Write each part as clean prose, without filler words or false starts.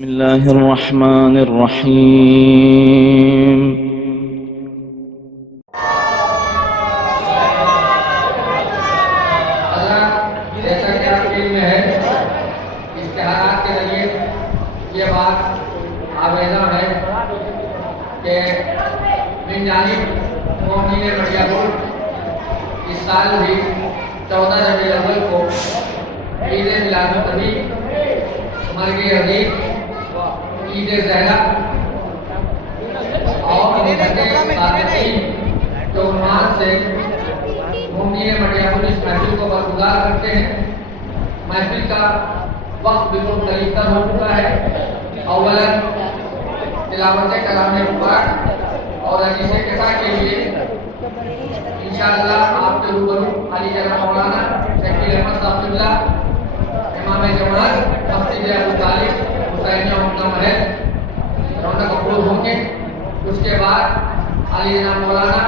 بسم الله الرحمن الرحيم. جیسا کہ آپ کے علم میں ہے اشتہارات کے ذریعے یہ بات آویزاں ہے کہ من جانب مومنین مریابور اس سال بھی 14 ربیع الاول کو عید میلاد النبی مرگ عظیم عید زہرا اور صادقین کے عنوان سے مومنین مریابور اس محفل کو برگزار کرتے ہیں۔ محفل کا وقت بالکل قریب تر ہو چکا ہے۔ اولا تلاوت کلام پاک اور حدیث قصہ کے لیے انشاءاللہ آپ کے روبرو علی جناب مولانا شکیل احمد صاحب اللہ امام جماعت مسجد ابو طالب حسینیہ عمدہ محل رونق افروز ہوں گے۔ اس کے بعد علی جناب مولانا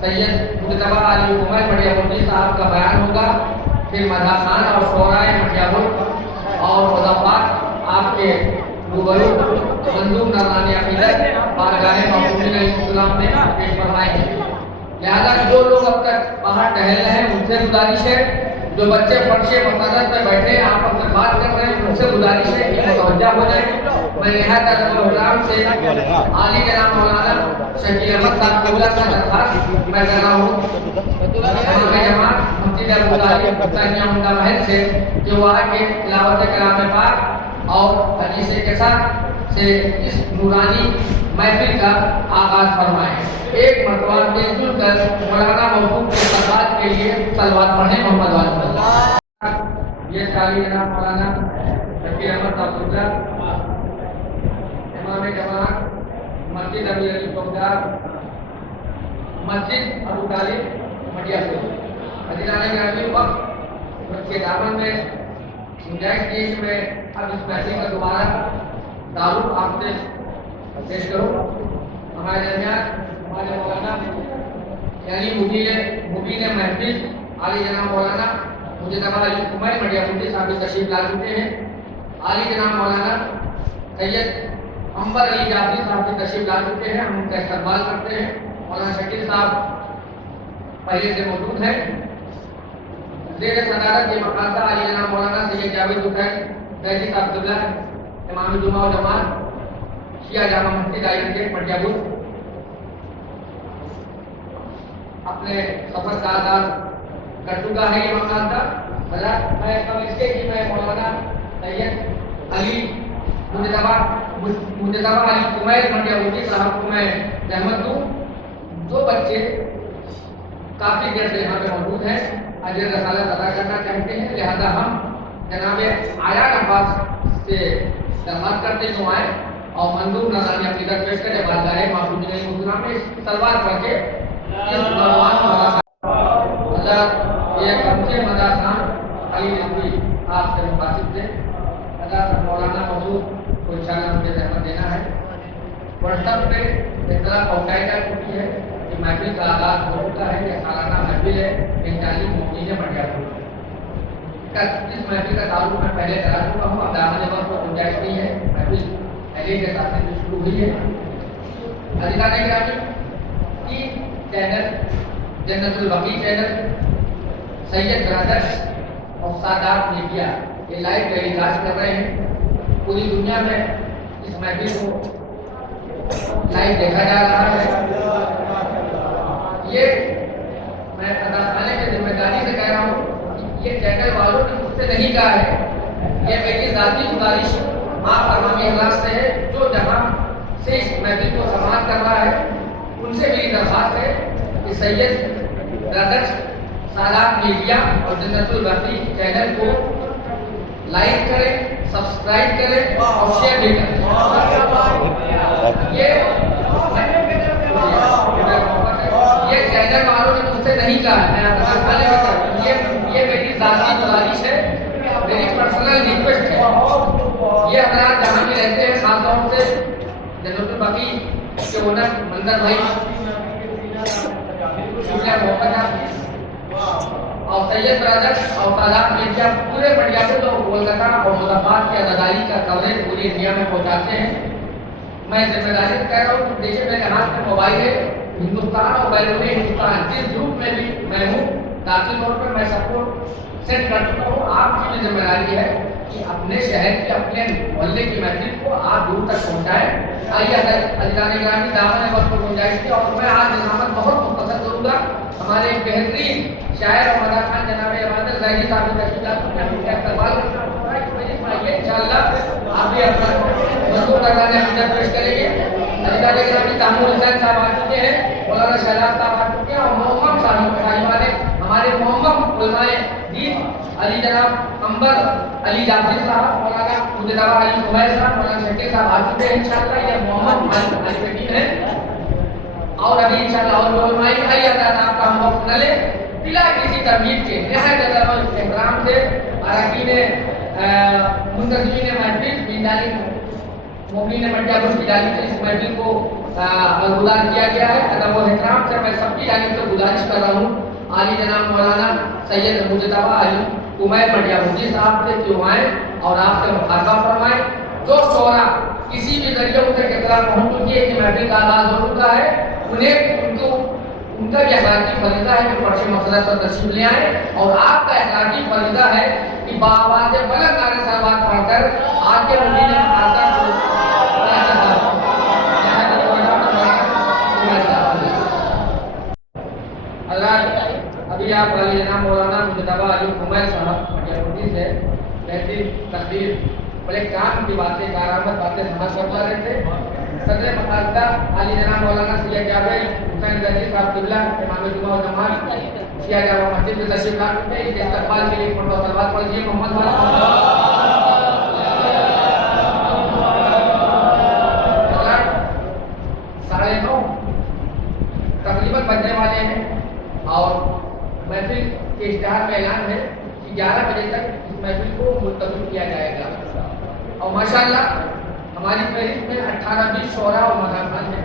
سید مجتبیٰ علی عمر مریابوردی صاحب کا بیان ہوگا، پھر مدح خان اور شعرائے مریابور اور مضافات آپ کے روبرو منظور نورانی عقیدت بارگاہ معصومین علیہ السلام میں پیش فرمائیں گے۔ لہذا جو لوگ اب تک باہر ٹہل رہے ہیں ان سے گزارش ہے، جو بچے فرشے مسند پہ بیٹھے ہیں آپ اب تک بات کر رہے ہیں ان سے گزارش ہے کہ متوجہ ہو جائیں۔ میں نہایت ادب و احترام سے عالی جناب مولانا شکیل احمد صاحب قبلہ کا درخواست میں کر رہا ہوں امام جماعت مسجد ابو طالب حسینیہ عمدہ محل سے جو وہاں کے تلاوت کلام پاک اور حدیث قصہ سے اس نورانی محفل کا آغاز فرمائیں۔ ایک مرتبہ مل جل کر مولانا موصوف کے صلوات کے لیے صلوات پڑھیں محمد والی۔ یہ عالی جناب مولانا شکیل احمد صاحب امام جماعت مسجد ابی علی چوکدار مسجد ابو طالب مریابور حضرات گرامی وقت کے دامن میں گنجائش کی کہ میں اب اس محفل کا دوبارہ تعارف آپ سے پیش کروں۔ ہمارے درمیان ہمارے مولانا یعنی مبین محفل عالی جناب مولانا مجتبیٰ علی عمر مریابوردی صاحب تشریف لا چکے ہیں۔ عالی جناب مولانا سید عنبر علی جعفری صاحب کی تشریف لا چکے ہیں، ہم ان کا استقبال کرتے ہیں۔ مولانا شکیل صاحب پہلے سے موجود ہیں۔ زیر صدارت یہ مقاصد علی جناب مولانا سید جاوید حسین فیضی صاحب قبلہ امام جمعہ و جماعت شیعہ جامع مسجد آئین گیٹ مریابور اپنے سفر کا آغاز کر چکا ہے۔ یہ مقاصد میں اس کے کہ میں مولانا سید علی مجتبیٰ علی عمیر مریابوردی صاحب کو میں رحمت دوں۔ دو بچے کافی دیر سے یہاں پہ موجود ہیں، اجر رسالت ادا کرنا چاہتے ہیں، لہذا ہم جناب آیان عباس سے درخواست کرتے ہیں آئیں اور منظور نورانی عقیدت پیش کرے بارگاہ معصومین علیہ السلام میں تلوار پڑھ کے اس نوجوان اللہ یہ کمچے مدح خان علی رضوی آپ سے مخاطب تھے۔ اللہ مولانا موضوع کو انشاءاللہ مجھے رحمت دینا ہے۔ واٹس ایپ پہ اطلاع پہنچائی جا چکی ہے کہ محفل کا آغاز ہو چکا ہے، یہ سالانہ محفل ہے 45 مومنین مریابور۔ اس محفل کا تعارف میں پہلے کرا چکا ہوں، اب دامن وقت کو گنجائش نہیں ہے، محفل پہلے کے ساتھ سے شروع ہوئی ہے۔ حضرات گرامی 3 چینل جنت البقیع چینل، سید برادرز اور سادات میڈیا یہ لائیو ٹیلی کاسٹ کر رہے ہیں۔ پوری دنیا میں اس محفل کو لائیو دیکھا جا رہا ہے۔ یہ میں اداکارے کی ذمہ داری سے کہہ رہا ہوں کہ یہ چینل والوں نے مجھ سے نہیں کہا ہے، یہ میری ذاتی گزارش ماں فرمانی حضرات سے ہے جو جہاں سے اس محفل کو سماعت کر رہا ہے ان سے میری درخواست ہے کہ سید برادرز سادات میڈیا اور جنت البقیع چینل کو لائک کریں، سبسکرائب کریں اور شیئر بھی کریں۔ یہ چینل والوں نے مجھ سے نہیں کہا ہے، یہ میری ذاتی گزارش ہے، میری پرسنل ریکویسٹ ہے۔ یہ حضرات جہاں بھی رہتے ہیں خاص طور سے جنت البقیع کے اونر منظر بھائی، شکریہ محمد اور سید برادر اور تعداد میڈیا پورے بڑھیا سے جو کولکاتہ اور مظفرآباد کی اداکاری کا کوریج پوری انڈیا میں پہنچاتے ہیں. میں ذمہ داری سے کہہ رہا ہوں کہ دیکھیے میرے ہاتھ میں موبائل ہے. ہندوستان اور بیرون ہندوستان جس گروپ میں بھی میں ہوں ذاتی طور پر میں سب کو سیٹ کر چکا ہوں. آپ کی بھی ذمہ داری ہے کہ اپنے شہر کی اپنے محلے کی مسجد کو آپ دور تک پہنچائیں. آئیے عزیزان گرامی دامن وقت کو گنجائش کی اور میں آج نظامت بہت مختصر کروں گا. ہمارے ایک بہترین شاعر اور اداکار جناب عبادت ظاہری صاحب نے تشریف لاتے ہیں. ہم کا استقبال کرنا ہو رہا ہے کہ مجھے انشاءاللہ آپ بھی اپنا مضبوط کروانے حمدہ پیش کریں گے. عزیزان گرامی تامر حسین صاحب آ چکے ہیں, مولانا شہزاد صاحب آ چکے ہیں اور محمد صاحب والے ہمارے محمد علماء دین علی جناب انبر علی جعفری صاحب, مولانا مجتبی علی عمیر صاحب, مولانا شکیل صاحب آ چکے ہیں. انشاءاللہ یہ محمد علی شکیل ہے اور ابھی انشاءاللہ اور علماء بھائی آپ کا ہم وقت نہ لیں بلا کسی ترغیب کے نہایت ادب احترام سے اراکین منتظمین محفل بینداری مومنین منڈیا بخش کی جانب سے اس محفل کو برگزار کیا گیا ہے. ادب و احترام سے میں سب کی جانب سے گزارش کر رہا ہوں عالی جناب مولانا سید مجتبی علی عمیر منڈیا بخش صاحب سے کیوں آئیں اور آپ سے مخاطبہ فرمائیں. جو شعرا کسی بھی ذریعے ان تک اطلاع پہنچ چکی ہے کہ محفل کا آغاز ہو چکا ہے, انہیں ان کا یہ اخلاقی فریضہ ہے کہ پرچے مقصد پر تشریف لے آئیں اور آپ کا اخلاقی فریضہ ہے کہ بآواز بلند نعرے صلوات پڑھ کر آپ کے مدین آقا کو ابھی آپ علی جناب مولانا مجتبی علی عمیر صاحب پٹیاپوٹی سے بہترین تقریر بڑے کام کی باتیں کارآمد باتیں سمجھ کروا رہے تھے. صدر مقاصدہ علی جناب مولانا سید جابر حسین ظہری صاحب قبلہ امام جمعہ و جماعت شیعہ جامع مسجد میں تشریف لا چکے ہیں. اس کے استقبال کے لیے ایک مرتبہ صلوات پڑھیے محمد ساڑھے 9 تقریباً بجنے والے ہیں اور محفل کے اشتہار میں اعلان ہے کہ 11 بجے تک اس محفل کو ملتوی کیا جائے گا. اور ماشاءاللہ ہماری فہرست میں 18-20 شعراء اور مقامات ہیں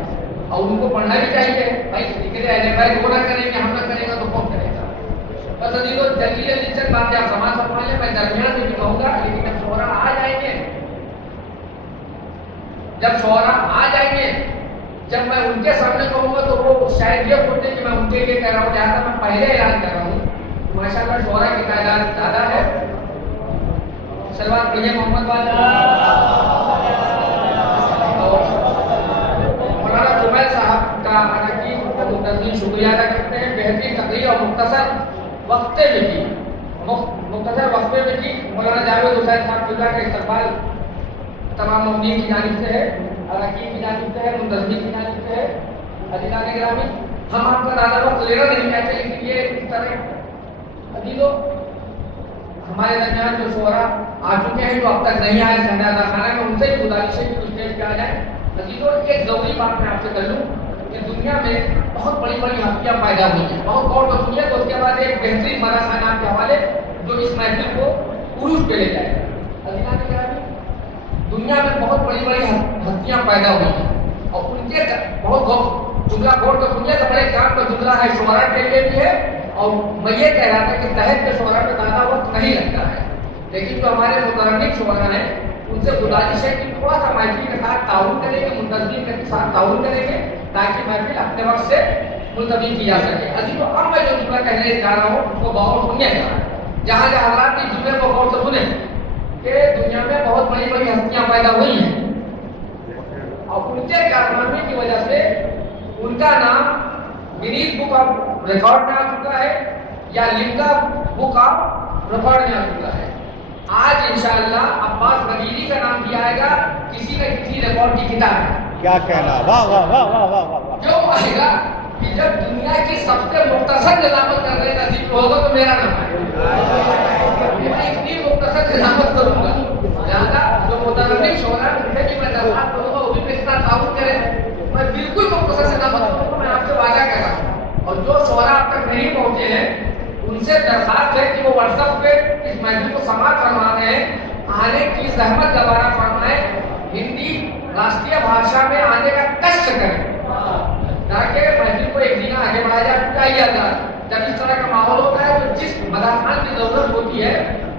اور ان کو پڑھنا بھی چاہیے. بھائی ذکر اہل بیت وہ نہ کریں گے, ہم نہ کریں گے تو کون کرے گا. بس عزیزو جلدی جلدی چند باتیں آپ سماعت فرما لیں. میں درمیان میں بھی کہوں گا لیکن جب شعراء آ جائیں گے جب میں ان کے سامنے کہوں گا تو وہ شاید یہ بولتے کہ میں ان کے لیے کہہ رہا ہوں, لہٰذا میں پہلے اعلان کر رہا ہوں. ماشاءاللہ شعراء کی تعداد زیادہ ہے. سلوات پڑھیے محمد والا. مولانا عمیر صاحب کا اراکین منتظمین شکریہ ادا کرتے ہیں. بہترین تقریر اور مختصر وقفے میں کی مولانا جاوید حسین صاحب قبلہ کا استقبال تمام مومنین کی جانب سے ہے, اراکین کی جانب سے ہے, منتظمین کی جانب سے ہے. عزیزان گرامی ہم آپ کا زیادہ وقت لینا نہیں چاہتے لیکن یہ اس طرح عزیزو ہمارے درمیان جو شعراء آ چکے ہیں جو اب تک نہیں آئے سہنا خانہ میں, ان سے بھی گزارش ہے کہ اسٹیج پہ آ جائیں. عزیزو ایک ضروری بات میں آپ سے کر لوں کہ دنیا میں بہت بڑی بڑی ہستیاں پیدا ہوئی ہیں, بہت غور و سنیے تو اس کے بعد ایک بہترین مدرسہ ہے آپ کے حوالے جو اس محفل کو عروج پہ لے جائے. عزیزان گرامی دنیا میں بہت بڑی بڑی ہستیاں پیدا ہوئی ہیں اور ان کے بہت جملہ غور و سنیے تو بڑے کام کا جملہ ہے شعراء کے لیے بھی ہے. اور میں یہ کہہ رہا تھا کہ تحت کے شعراء پہ زیادہ وقت نہیں لگتا ہے لیکن جو ہمارے مترنم شعراء ہیں ان سے گزارش ہے کہ تھوڑا سا محفل کے ساتھ تعاون کریں گے, منتظمین کے ساتھ تعاون کریں گے تاکہ محفل اپنے وقت سے ملتوی کی جا سکے. عزیزو اب میں جو جملہ کہنے جا رہا ہوں اس کو غور سنیے گا, جہاں حضرات کی جملے کو غور سے سنیں کہ دنیا میں بہت بڑی بڑی ہستیاں پیدا ہوئی ہیں اور ان کے کارنامے کی وجہ سے ان کا نام گنیز بک آف ریکارڈ میں آ چکا ہے یا لمکا بک آف ریکارڈ میں آ چکا ہے. آج انشاءاللہ عباس وزیری کا نام دیا آئے گا کسی نہ کسی ریکارڈ کی کتاب ہے. کیا کہنا, واہ واہ واہ واہ واہ واہ. کیوں آئے گا کہ جب دنیا کی سب سے مختصر نظامت کرنے کا ذکر ہوگا تو میرا نام آئے گا. میں اتنی مختصر نظامت کروں گا لہٰذا جو مترنم شعراء ہے کہ میں درخواست کروں گا وہ بھی میرے ساتھ تعاون کریں. میں بالکل مختصر نظامت کروں گا, میں آپ سے وعدہ کر رہا ہوں. اور جو شعراء اب تک نہیں پہنچے ہیں ان سے درخواست ہے کہ وہ واٹس ایپ پہ اس محفل کو سماعت فرما رہے ہیں, آنے کی زحمت گوارا فرمائیں, ہندی راشٹریہ بھاشا میں آنے کا کشٹ کریں تاکہ محفل کو ایک دن آگے بڑھایا جائے. جب اس طرح کا ماحول ہوتا ہے تو جس مداخان کی ضرورت ہوتی ہے،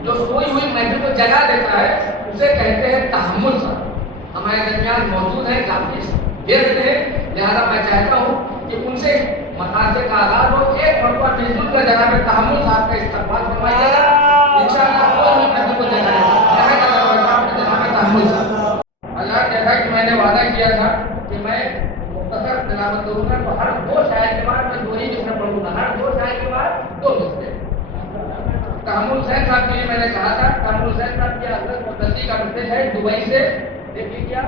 جو سوئی ہوئی محفل کو جگا دیتا ہے، اسے کہتے ہیں تحمل صاحب. ہمارے درمیان موجود ہے، کافی دیر سے ہیں، لہٰذا میں چاہتا ہوں کہ ان سے مقاصد کا آغاز ہو. ایک مرتبہ مل جل کر جناب تحمل صاحب کا استقبال فرمائیے گا انشاءاللہ. کوئی بھی محفل کو جگا دے گا جناب تحمل صاحب. اللہ جیسا کہ میں نے وعدہ کیا تھا کہ میں مختصر تلاوت کروں گا، تو ہر دو شاعر کے بعد میں دو ہی مصرع پڑھوں گا. ہر دو شاعر کے بعد دو مصرع. تحمل حسین صاحب کے لیے میں نے کہا تھا، تحمل حسین صاحب کی حضرت مقدسی کا میسج ہے دبئی سے. دیکھیے کیا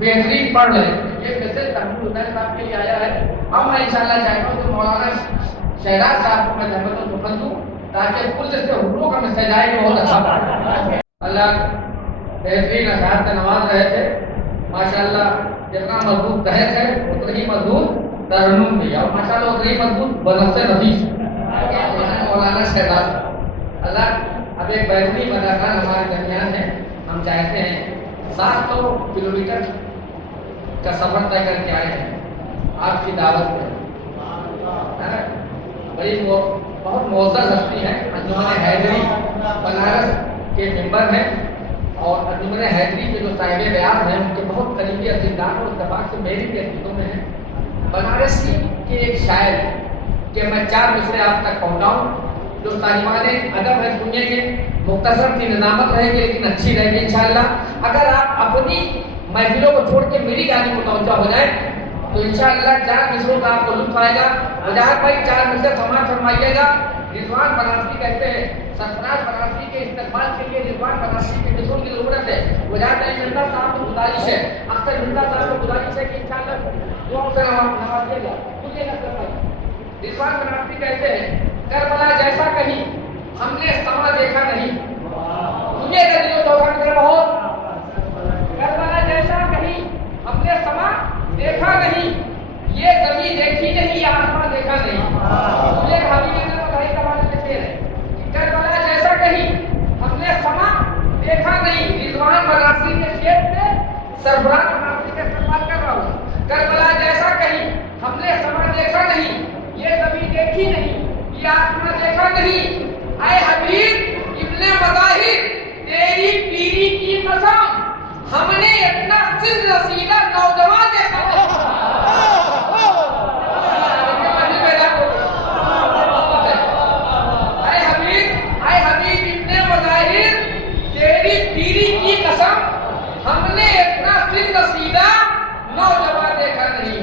بہترین پڑھ رہے ہیں. یہ میسج تحمل حسین صاحب کے لیے آیا ہے. اب میں انشاءاللہ چاہتا ہوں کہ مولانا شہزاد صاحب کو میں زحمت السخن دوں تاکہ کل سے حضوروں کا میسج آئے کہ بہت اچھا پڑھا. اللہ بہترین اشعار کا نواز رہے تھے ماشاءاللہ. جتنا مضبوط تحت ہے اتنا ہی مضبوط ترنم بھی، اور ماشاءاللہ اتنا ہی مضبوط بنفس نفیس مولانا شہزاد. اللہ اب ایک بہترین اداکار ہمارے درمیان ہے. ہم چاہتے ہیں 700 کلومیٹر کا سفر طے کر کے آئے ہیں آپ کی دعوت پہ. بڑی بہت معزز ہستی ہے. انجمن حیدری بنارس کے ممبر ہیں، اور انجمن حیدری کے جو صاحب بیان ہیں ان کے بہت قریبی عزیزدار اور اتفاق سے میری بھی عزیزوں میں ہیں. بنارس کے ایک شاعر کہ میں 4 مصرے آپ تک پہنچاؤں جو صاحبان ادب ہے سنیں گے. مختصر کی نظامت رہے گی لیکن اچھی رہے گی انشاءاللہ. اگر آپ اپنی محفلوں کو چھوڑ کے میری گاڑی کو توجہ ہو جائے تو انشاءاللہ 4 مصروں کا آپ کو لطف آئے گا. وجاہت بھائی 4 مصرے سماعت فرمائیے گا. رضوان بنارسی کہتے ہیں سرفراز بنارسی کے استقبال کے لیے رضوان بنارسی کے مصروں کی ضرورت ہے. وجاہت علی مرزا صاحب کو گزارش ہے، اختر مرزا صاحب کو گزارش ہے کہ انشاءاللہ دعاؤں سے نوازیے گا. سنیے گا سر بھائی. رضوان بنارسی کہتے ہیں کربلا جیسا کہیں ہم نے سما دیکھا نہیں. سنیے گا دلوں دوستوں میرے بہت. کربلا جیسا کہیں ہم نے سما دیکھا نہیں، یہ زمین دیکھی نہیں، یہ آسمان دیکھا نہیں. یہ حبیب اللہ کا واضح شعر ہے. کربلا جیسا کہیں ہم نے سما دیکھا نہیں. رضوان بنارسی کے شعر سے سرفراز بنارسی کا استعمال کر رہا ہوں. کربلا جیسا کہیں ہم نے سما دیکھا نہیں، یہ زمین دیکھی نہیں، یہ آسمان دیکھا نہیں. اے حبیب ابن مظاہر تیری پیری کی قسم ہم نے اتنا سن رسیدہ نوجوان دیکھا نہیں. ہم نے اتنا سن رسیدہ نوجوان دیکھا نہیں.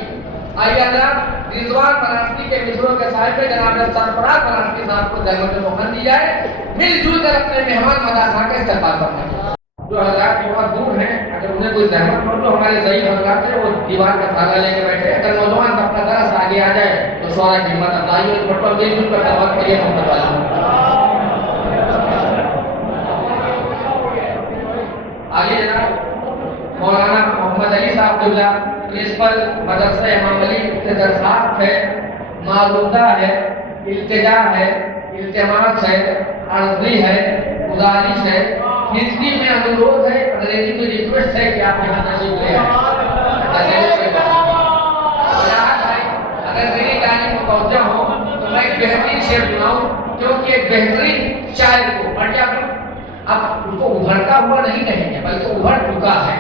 آئیے حضرات رضوان بنارسی کے مصروں کے صاحب جناب سرفراز بنارسی صاحب کو زحمت السخن دی جائے. مل جل کر اپنے مہمان مداخلہ کا استقبال فرمائیں. جو حضرات بہت دور ہیں اگر انہیں کوئی زحمت ہو تو ہمارے ضعیف حضرات ہیں وہ دیوار کا تھالا لے کے بیٹھے. اگر نوجوان اپنا ذرا سا آگے آ جائے تو شعراء کی ہمت افزائی اور مل جل کر دعوت کے لیے محمد والا. آگے جناب مولانا محمد علی صاحب قبلہ پرنسپل مدرسہ امام علی سے درخواست ہے، معروضہ ہے، التجا ہے، التماس ہے، عرضی ہے، گزارش ہے، ہندی میں انورودھ ہے، انگریزی میں ریکویسٹ ہے کہ آپ یہاں تشریف لے آئیں. اگر میری گاڑی کو توجہ ہو تو میں ایک بہترین شعر سناؤں کیونکہ ایک بہترین شاعر کو پڑھ کے اب اس کو ابھرتا ہوا نہیں کہیں گے بلکہ ابھر چکا ہے.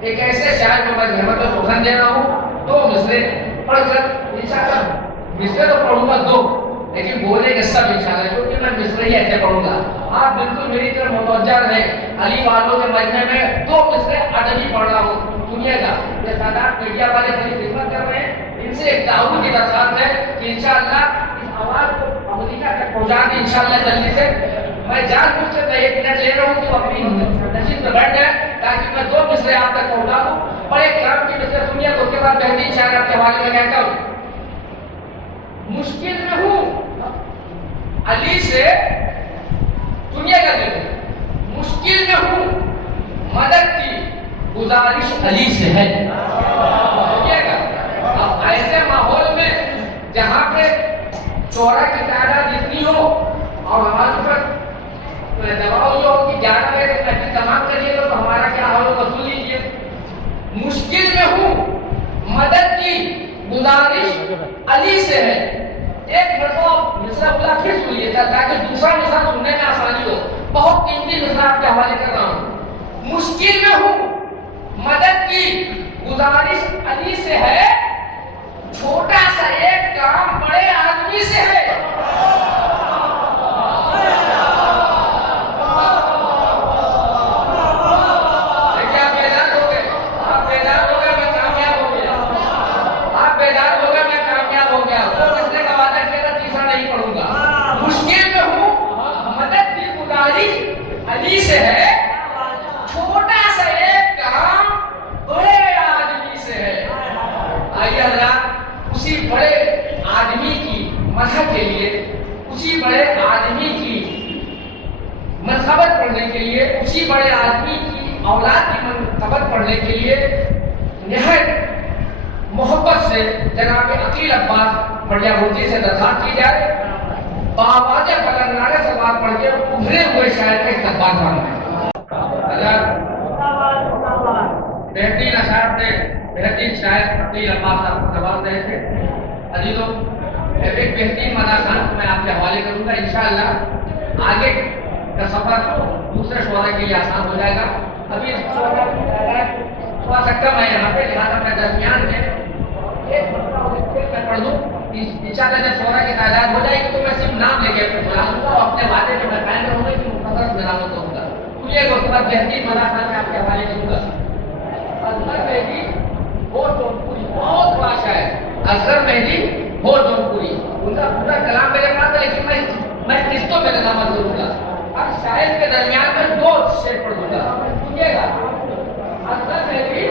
ایک ایسے شاعر کو میں زحمت السخن دے رہا ہوں. 2 مصرے پڑھ کر انشاءاللہ مصرے تو پڑھوں گا 2 لیکن بولے گے سب انشاءاللہ کیونکہ میں مصرے ہی ایسے پڑھوں گا. آپ بالکل میری طرف متوجہ رہے. علی والوں کے مجمع میں 2 مصرے ادبی پڑھ رہا ہوں. سنیے گا. یہ سادات میڈیا والے بڑی خدمت کر رہے ہیں. ان سے ایک تعاون کی درخواست ہے کہ انشاءاللہ اس آواز کو امریکہ تک پہنچا دیں انشاءاللہ جلدی سے. میں جان بوجھ سے 1 منٹ لے رہا ہوں تو اپنی نشست میں بیٹھ جائے تاکہ میں 2 مصرے آپ تک پہنچا دوں. بڑے کرام کی مصرے سنیے تو اس کے بعد بہترین شاعر آپ کے حوالے میں کہتا ہوں. مشکل میں ہوں علی سے سنیے گا بالکل. مشکل میں ہوں مدد کی گزارش علی سے ہے. سنیے گا. اب ایسے ماحول میں جہاں پہ چورا کی تعداد اتنی ہو اور ہمارے پر دباؤ جو ہوگی 11 بجے تک محفل تمام کریے تو ہمارا کیا حال ہوگا سن لیجیے. مشکل میں ہوں مدد کی گزارش علی سے ہے. ایک مرتبہ مصرع اولا پھر سن لیجیے تاکہ دوسرا مصرع سننے میں آسانی ہو. بہت قیمتی مصرع آپ کے حوالے کر رہا ہوں. مشکل میں ہوں مدد کی گزارش علی سے ہے, چھوٹا سا ایک کام بڑے آدمی سے ہے. علی سے ہے, چھوٹا سا ایک کام بڑے آدمی سے ہے. آئیے حضرات اسی بڑے آدمی کی مدد کے لیے, اسی بڑے آدمی کی منقبت پڑھنے کے لیے, اسی بڑے آدمی کی اولاد کی منقبت پڑھنے کے لیے نہایت محبت سے جناب عقیل عباس بڑھیا بوٹی سے درخواست کی جائے. باواجہ بلندانہ سے بات پڑھ کے ابھرے ہوئے شاعر کے استقبال کرنا ہے. بہترین اشعار سے بہترین شاعر عقیل عباس صاحب کو جواب دے تھے. عزیزوں, ایک بہترین مداخان کو میں آپ کے حوالے کروں گا. انشاءاللہ آگے کا سفر دوسرے شعراء کے لیے آسان ہو جائے گا. ابھی تھوڑا سا کم ہے یہاں پہ, لہٰذا میں درمیان میں ایک میں پڑھ دوں. انشاءاللہ جب شعراء کی تعداد ہو جائے گی تو میں صرف نام لے کے بلا دوں گا, اور اپنے وعدے میں میں قائم رہوں گا کہ مختصر ملامت کروں گا. یہ گفتگو بہترین مداخان میں آپ کے حوالے کروں گا. اصغر مہدی ہو جونپوری, بہت بڑا شاعر اصغر مہدی ہو جونپوری. ان کا پورا کلام میرے پاس ہے, لیکن میں قسطوں میں نظامت کروں گا. اب شاعر کے درمیان میں دو شعر پڑھ دوں گا, سنیے گا. اصغر مہدی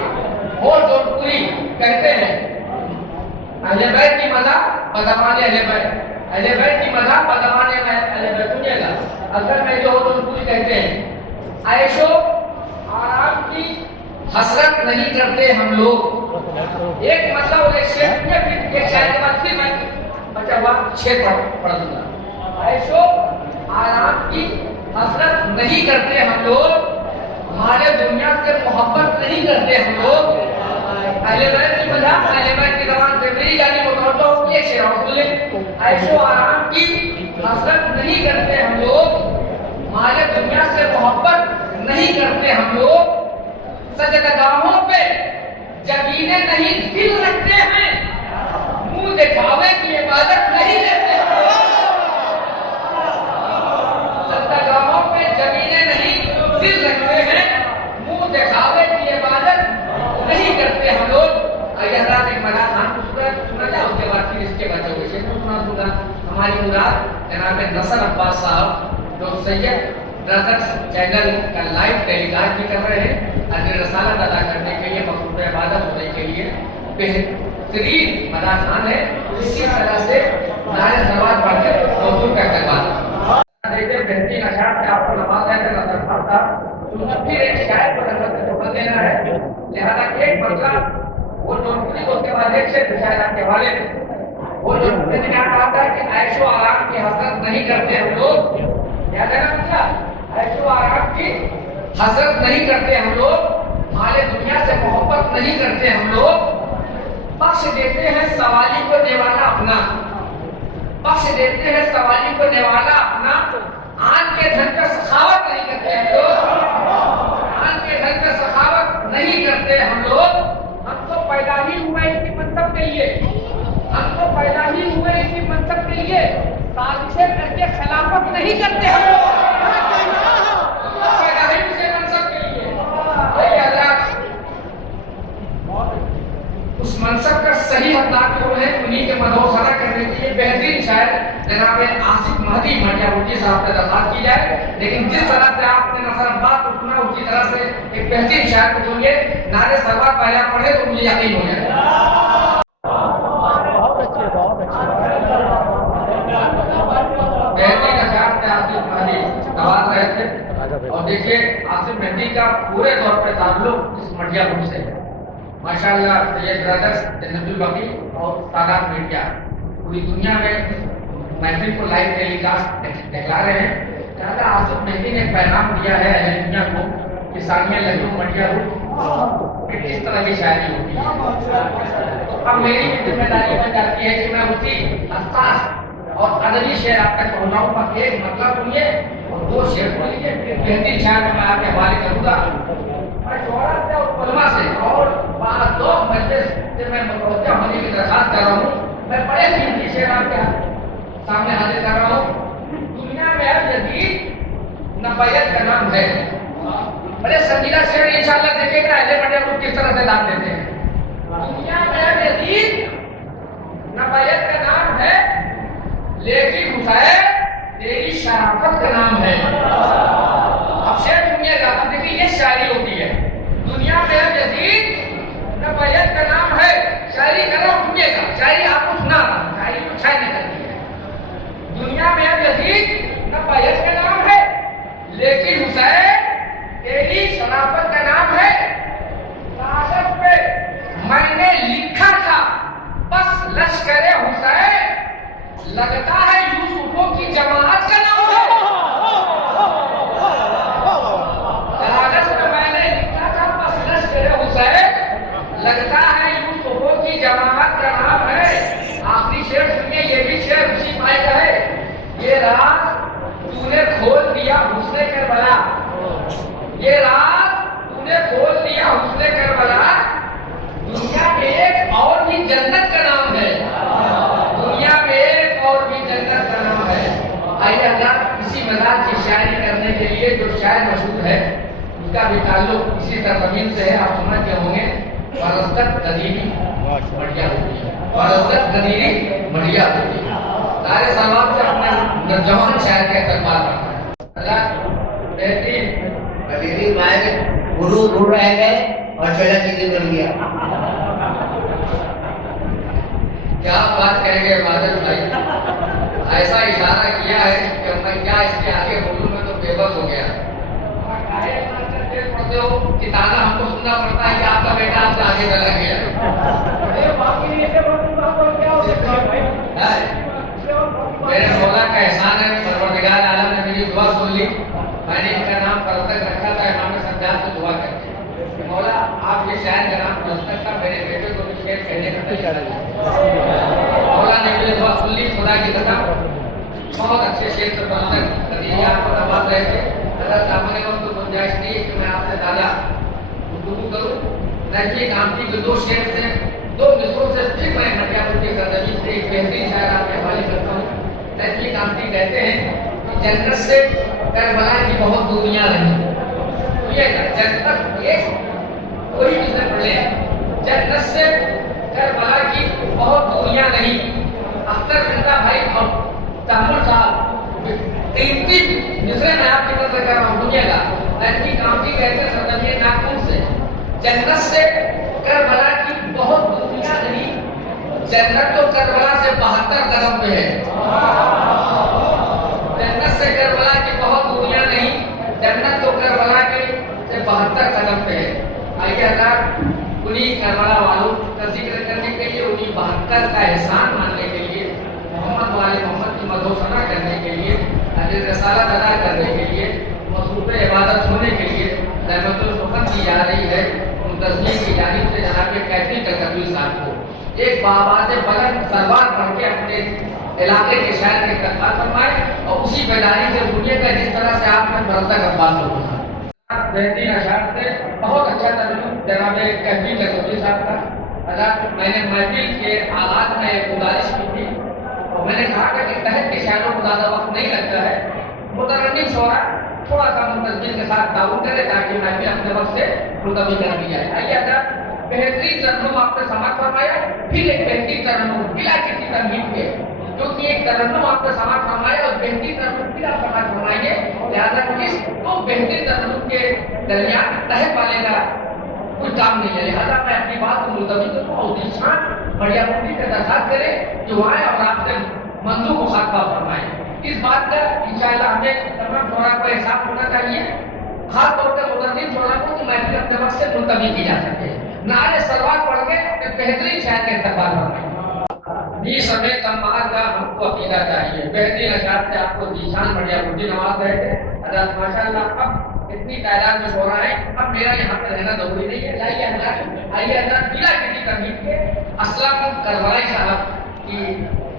ہو جونپوری کہتے ہیں, اہل بیت کی مزہ بدامان اہل بیت, اہل بیت کی مزہ بدامان اہل بیت. سنیے گا. اصغر مہدی ہو جونپوری کہتے ہیں, عیش و آرام کی حسرت نہیں کرتے ہم لوگ. ایک مطلب ایک شعر میں پھر ایک شاعر کے بعد پھر میں بچا ہوا شعر پڑھ دوں گا. عیش و آرام کی حسرت نہیں کرتے ہم لوگ, ہمارے دنیا سے محبت نہیں کرتے ہم لوگ. اہل بیت کی مزہ, اہل بیت کی زبان سے میری گالی متوجہ ہو, یہ شعر اور سن لیں. عیش و آرام کی حسرت نہیں کرتے ہم لوگ, ہمارے دنیا سے محبت نہیں کرتے ہم لوگ. سجدگاہوں پہ جبینے نہیں دل رکھتے ہیں, منہ دکھاوے کی عبادت نہیں لیتے ہیں. سجدگاہوں پہ جبینے نہیں دل رکھتے ہیں, منہ دکھاوے کی عبادت نہیں کرتے ہم لوگ. آئیے حضرات ایک مداخان کو سنا جائے, اس کے بعد پھر اس کے بچے ہوئے شعر کو سنا دوں گا. ہماری مراد جناب نصر عباس صاحب جو سید برادرز چینل کا لائیو ٹیلی کاسٹ بھی کر رہے ہیں, اجر رسالت ادا کرنے کے لیے, مخصوص عبادت ہونے کے لیے بہترین مداخان ہے. اسی طرح سے نعرہ سلوات پڑھ کے موضوع کا استقبال دیکھیں. بہترین اشعار سے آپ کو نواز ہے کہ نصر عباس صاحب پھر ایک شاعر کو نظر سے سبق دینا ہے, لہذا ایک مطلب وہ جونپوری کو, اس کے بعد ایک شعر شاید آپ کے حوالے میں وہ جونپوری نے کہا تھا کہ عیش و آرام کی حسرت نہیں کرتے ہم لوگ. یاد ہے نا مطلب, عیش و آرام کی حسرت نہیں کرتے ہم لوگ, ہمارے دنیا سے محبت نہیں کرتے ہم لوگ. بخش دیتے ہیں سوالی کو دیوانا اپنا, بخش دیتے ہیں سوالی کو دیوانا اپنا, آن کے دھن پر سخاوت نہیں کرتے ہم لوگ, آن کے دھن پر سخاوت نہیں کرتے ہم لوگ. ہم تو پیدا ہی ہوئے اسی منصب کے لیے, ہم تو پیدا ہی ہوئے اسی منصب کے لیے, سازشیں کر کے خلافت نہیں کرتے ہم لوگ. پیدا ہی اسے منصب کے لیے, اس منصب کا صحیح حقدار جو ہے انہیں کے مدوسرہ کرنے کے لیے بہترین شاعر جناب آصف مہدی مڑیا بوٹی صاحب سے درخواست کی جائے. لیکن جس طرح سے آپ نے نصر عباس کو سنا, اسی طرح سے ایک بہترین شاعر کو چنیے. نعرے سلوات پہلا پڑھے تو مجھے یقین ہو جائے. بہترین اشعار سے آصف مہدی نواز رہے تھے, اور دیکھیے آصف مہدی کا پورے طور پہ تعلق اس مڑیا بوٹ سے ہے. ماشاءاللہ سید برادرز جنت البقی اور سادات میڈیا پوری دنیا میں محفل کو لائیو ٹیلی کاسٹ دکھلا رہے ہیں. لہٰذا آصف مہدی نے پیغام دیا ہے اہل دنیا کو کہ ثانیہ لہجوں مڑیا بوٹ اس طرح کی شاعری ہوتی ہے. اب میری ذمہ داری بن جاتی ہے کہ میں اسی حساس اور ادبی شعر آپ تک پہنچاؤں گا. ایک مطلب سنیے اور دو شعر پڑھیے. پھر بہترین شاعر میں آپ کے حوالے کروں گا. میں شہرت سے اور علماء سے اور بعض دو مجلس سے میں متوجہ ہونے کی درخواست کر رہا ہوں. میں بڑے قیمتی شعر آپ کے سامنے حاضر کر رہا ہوں. دنیا میں اب جدید نبیت کا نام ہے. بڑے سنجیدہ شعر انشاءاللہ دیکھیں گا اہل بڑے لوگ کس طرح سے دام دیتے ہیں. دنیا میں اب جدید نبیت کا نام ہے لیکن حسین تیری شرافت کا نام ہے. اب شعر سنیے گا. اب دیکھیے یہ شاعری ہوتی ہے. دنیا میں اب جدید نبیت کا نام ہے. شاعری کا نام سنیے گا. شاعری آپ کو سنا تھا. شاعری کو چھائی نہیں کرتی ہے. دنیا میں اب جدید نبیت کا نام ہے لیکن حسین تیری شرافت کا نام ہے. کاغذ پہ میں نے لکھا تھا بس لشکر حسین لگتا ہے یوسفوں کی جماعت کا نام ہے. کاغذ پہ میں نے لکھا تھا بس لشکر حسین لگتا ہے یوسفوں کی جماعت کا نام ہے. آخری شعر سنیے. یہ بھی شعر اسی پائے کا ہے. یہ راز تو نے کھول دیا حسن کربلا. یہ راز تو نے کھول دیا حسن کربلا. دنیا میں ایک اور بھی جنت کا نام ہے. دنیا میں ایک اور بھی جنت کا نام ہے. آئیے اللہ اسی مزاج کی شاعری کرنے کے لیے جو شاعر مشہور ہے اس کا بھی تعلق اسی سرزمین سے ہے. آپ سمجھتے ہوں گے فرزدت قدیری بڑھیا ہوتی ہے. فرزدت قدیری بڑھیا ہوتی ہے. سارے سواب سے اپنے نوجوان شاعر کا استقبال کرتا ہے. اللہ بہترین قدیری مائے گرو دور رہ گئے اور چلا چیزیں بن گیا. کیا بات کہیں گے بادل بھائی. ایسا اشارہ کیا ہے کہ میں کیا اس کے آگے بولوں. میں تو بے بس ہو گیا. پڑھتے ہو کہ تانا ہم کو سننا پڑتا ہے کہ آپ کا بیٹا آپ سے آگے چلا گیا. میرے مولا کا احسان ہے. پروردگار عالم نے میری دعا سن لی. میں نے ان کا نام فرزدق رکھا تھا. امام سجاد سے دعا کرتے کہ مولا آپ کے شاعر کا نام فرزدق تھا. میرے بیٹے کو بھی شعر کہنے کا طریقہ. مولا نے میری دعا سن لی. خدا کی قسم بہت اچھے شعر سے فرزدق قدیری آپ کو نواز رہے تھے. اللہ سامنے وقت تو گنجائش نہیں ہے کہ میں آپ سے زیادہ گفتگو کروں. نزدیک آمٹی کے دو شعر سے دو مصروں سے پھر میں ہٹیا پور کی سرزمین سے ایک بہترین شاعر آپ کے حوالے کرتا ہوں. نزدیک آمٹی کہتے ہیں کہ جنت سے کربلا کی بہت دوریاں نہیں. جنت ایک کوئی بھی سے پڑھے. جنت سے کربلا کی بہت دوریاں نہیں. اختر زندہ بھائی اور تحمل صاحب قیمتی مصرے میں آپ کی طرف سے کر رہا ہوں. سنیے گا. نزدیک آمٹی کہتے ہیں سرزمین ناگپور سے جنت سے کربلا کی بہت دوریاں نہیں. جنت تو کربلا سے 72 قدم پہ ہے. جنت سے کربلا کی بہت دوریاں نہیں. جنت تو کربلا کے سے 72 قدم پہ ہے. آئیے اللہ انہیں کربلا والوں کا ذکر کرنے کے لیے انہیں 72 کا احسان ماننے کے لیے محمد والے محمد کی مدح ثنا کرنے کے لیے رسالت ادا کرنے کے لیے مصروف عبادت ہونے کے لیے رحمت الفقت کی جا رہی ہے. تصویر کی جانب سے جناب کیفی کا تقویل صاحب کو ایک بآواز بلند سلوات پڑھ کے اپنے علاقے کے شاعر کے استقبال فرمائے اور اسی بیداری سے سنیے گا جس طرح سے آپ نے برتک عباس ہو گیا. بہترین اشعار سے بہت اچھا ترجمہ جناب کیفی کا تقویل صاحب کا. اللہ میں نے محفل کے آغاز میں ایک گزارش کی تھی اور میں نے کہا کہ تحت کے شاعروں کو زیادہ وقت نہیں لگتا ہے. مترنم شعرا تھوڑا سا منتظمین کے ساتھ تعاون کرے تاکہ محفل اپنے وقت سے ملتوی کر دی جائے. آئیے حضرات بہترین ترنم آپ نے سماعت فرمایا. پھر ایک بہترین ترنم بلا کسی ترغیب کے کیونکہ ایک ترنم آپ نے سماعت فرمایا اور بہترین ترنم پھر آپ سماعت فرمائیے. لہٰذا اس دو بہترین ترنم کے درمیان تحت والے کا کوئی کام نہیں ہے. لہٰذا میں اپنی بات کو ملتوی کروں اور دلشان بڑھیا پوری سے درخواست کرے کہ وہ آئے اور آپ سے منظور کو خاطبہ فرمائیں. اس بات کا انشاءاللہ ہمیں تمام شعراء کو احساس ہونا چاہیے خاص طور پہ مترجم شعراء کو کہ محفل اپنے وقت سے ملتوی کی جا سکے. نعرے سلوات پڑھ کے اپنے بہترین شاعر کے استقبال فرمائیں. بھی سمے تمہار کا ہم کو عقیدہ چاہیے. بہترین اشعار سے آپ کو ذیشان بڑھیا پوری نواز رہے تھے. حضرت ماشاءاللہ اب اتنی تعداد میں شعراء ہیں. اب میرا یہاں پہ رہنا ضروری نہیں ہے. لائیے حضرات آئیے حضرات بلا کسی ترغیب کے اسلم کربلائی صاحب کی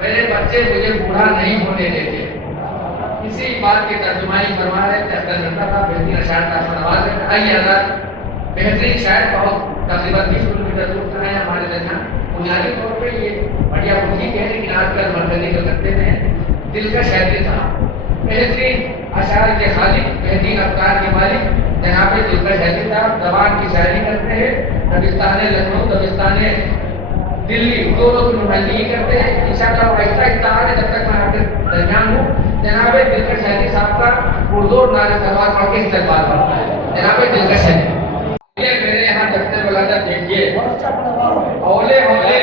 میرے بچے مجھے بوڑھا نہیں ہونے دیتے. اسی بات کی ترجمانی فرما رہے تھے عبد الرحمٰن صاحب، بہترین اشعار کا نواز ہے. آئیے حضرات، بہترین شاعر بہت تقریباً 20 کلومیٹر دور سے ہے ہمارے درمیان. بنیادی طور پہ یہ بڑھیا بوجھی ہے، لیکن آج کل مرکزی جو کرتے ہیں دل کا شہری تھا. بہترین اشعار کے خالق، بہترین افکار کے مالک جناب دل کا شہری صاحب زبان کی شاعری کرتے ہیں. دبستان لکھنؤ، دبستان دلی دونوں کی نمائندگی کرتے ہیں. انشاءاللہ وہ آہستہ آہستہ آ رہے، جب تک میں آپ کے درمیان ہوں. جناب دلکش شہری صاحب کا پردور نعرے سلوات پڑھ کے استقبال کرتا ہے. جناب دلکش شہری میرے یہاں دفتر بلاتا دیکھیے، اولے اولے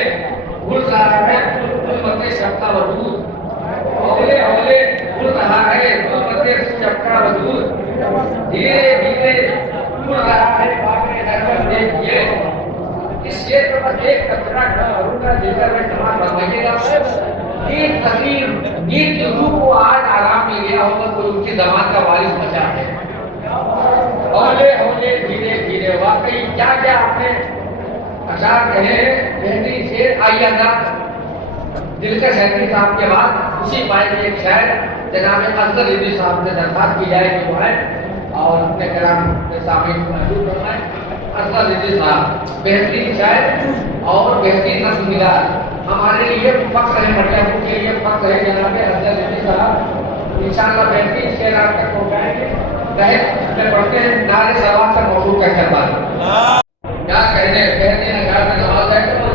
گھل رہا ہے ظلمت شب کا وجود. اولے اولے گھل رہا ہے ظلمت شب کا وجود. دھیرے دھیرے گھل رہا ہے باغ نظر دیکھیے. اس شعر پر بس ایک تذکرہ کروں گا جس پر میں تمام فرمائیے گا. ایک تقریر نیند کی روح کو آج آرام مل گیا ہوگا کوئی ان کی زبان کا وارث بچا ہے. اولے اولے دھیرے دھیرے، واقعی کیا کیا آپ نے اشعار کہے ہیں، بہترین شعر. آئیے حضرات دلکش شہری صاحب کے بعد اسی پائے کی ایک شاعر جناب افضل رضوی صاحب سے درخواست کی جائے کہ وہ ہے اور اپنے کلام کے سامنے محدود فرمائیں. افضل رضوی صاحب بہترین شاعر اور بہترین نظم نگار. ہمارے لیے فخر ہے، مریم کے لیے فخر ہے جناب افضل رضوی صاحب. انشاءاللہ بہترین شعر آپ تک پہنچائیں گے. میں پڑھتے ہیں نعرے سوال کا موضوع کہہ کر بات کیا کہنے بہترین اشعار میں نواز ہے تو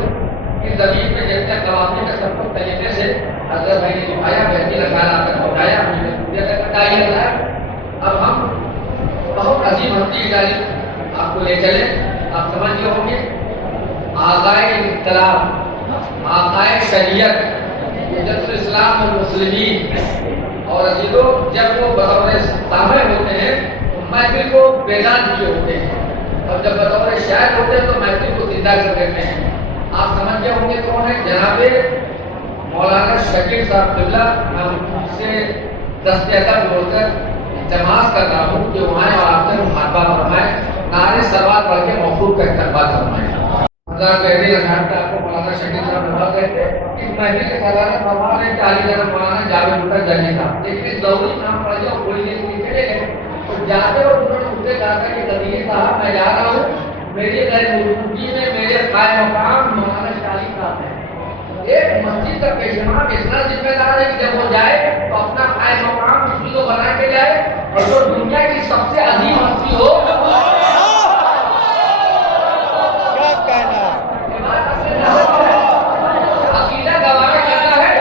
اس زمین میں جیسے قوافی کا سب کچھ طریقے سے حضرت بھائی نے دکھایا، بہترین اشعار آپ تک پہنچایا. اب ہم بہت عظیم ہستی جاری آپ کو لے چلیں. آپ سمجھتے ہوں گے آغائے انقلاب، آغائے شریعت، حجت الاسلام والمسلمین. اور عزیزوں جب وہ بطور سامع ہوتے ہیں تو محفل کو بیدار کیے ہوتے ہیں، اور جب بطور شاعر ہوتے ہیں تو محفل کو زندہ کر دیتے ہیں. آپ سمجھتے ہوں گے کون ہے؟ جناب مولانا شکیل صاحب قبلہ. میں ان سے دستیات بول کر جماعت کر رہا ہوں کہ وہ آئیں اور آپ سے محبت فرمائیں، نعرے سلوات پڑھ کے موصول کا استقبال فرمائیں. حضرات بہترین اشعار کا آپ کو مولانا شکیل صاحب نواز رہے تھے. اس محفل کے سالانہ فرما رہے ہیں کہ علی جناب مولانا جاوید الحق جانی صاحب ایک ضروری کام پڑ جاؤ کوئی نہیں چلے گئے تو جاتے اور انہوں نے مجھے کہا تھا کہ غزیر صاحب میں جا رہا ہوں، میری غیر موجودگی میں میرے قائم مقام مولانا شالی صاحب ہیں. ایک مسجد کا پیشمان اتنا ذمہ دار ہے کہ جب وہ جائے تو اپنا قائم مقام اس کو بنا کے جائے، اور جو دنیا کی سب سے عظیم ہستی ہو عقیدہ گوارا کرتا ہے،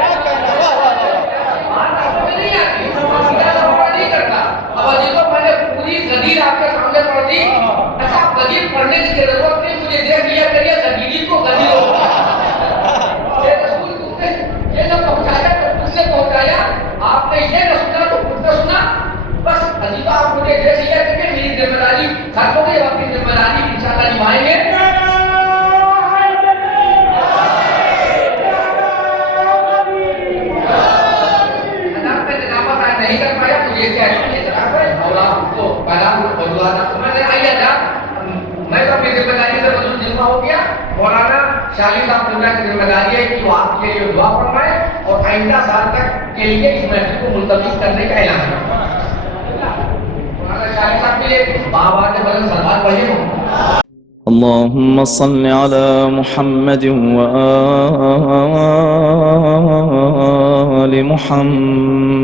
نہیں کرتا. اب عزیزوں میں نے پوری غدیر آپ کے سامنے پڑھ دی. ایسا غدیر پڑھنے کی ضرورت نہیں، مجھے دیکھ لیا کریے غدیری کو غدیر ہوتا ہے. یہ جو پہنچایا تو خود سے پہنچایا، آپ نے یہ نہ سنا تو خود سے سنا. بس عزیزہ آپ مجھے دیکھ لیا کریے، میری ذمہ داری ہر کوئی اپنی ذمہ داری انشاءاللہ نبھائیں گے. نہیں کر پایا تو یہ کیا ہے مولا کو پیغام بدلا تھا. تو میں نے آئیے تھا میں تو اپنی ذمہ داری سے بدل جلوہ ہو گیا. مولانا شالی صاحب اللہ کی ذمہ داری ہے کہ وہ آپ کے لیے دعا فرمائے اور آئندہ سال تک کے لیے اس محفل کو ملتوی کرنے کا اعلان کریں. مولانا شالی صاحب کے لیے بابا کے بلند سلوات پڑھیے ہوں. اللهم صل على محمد وآل محمد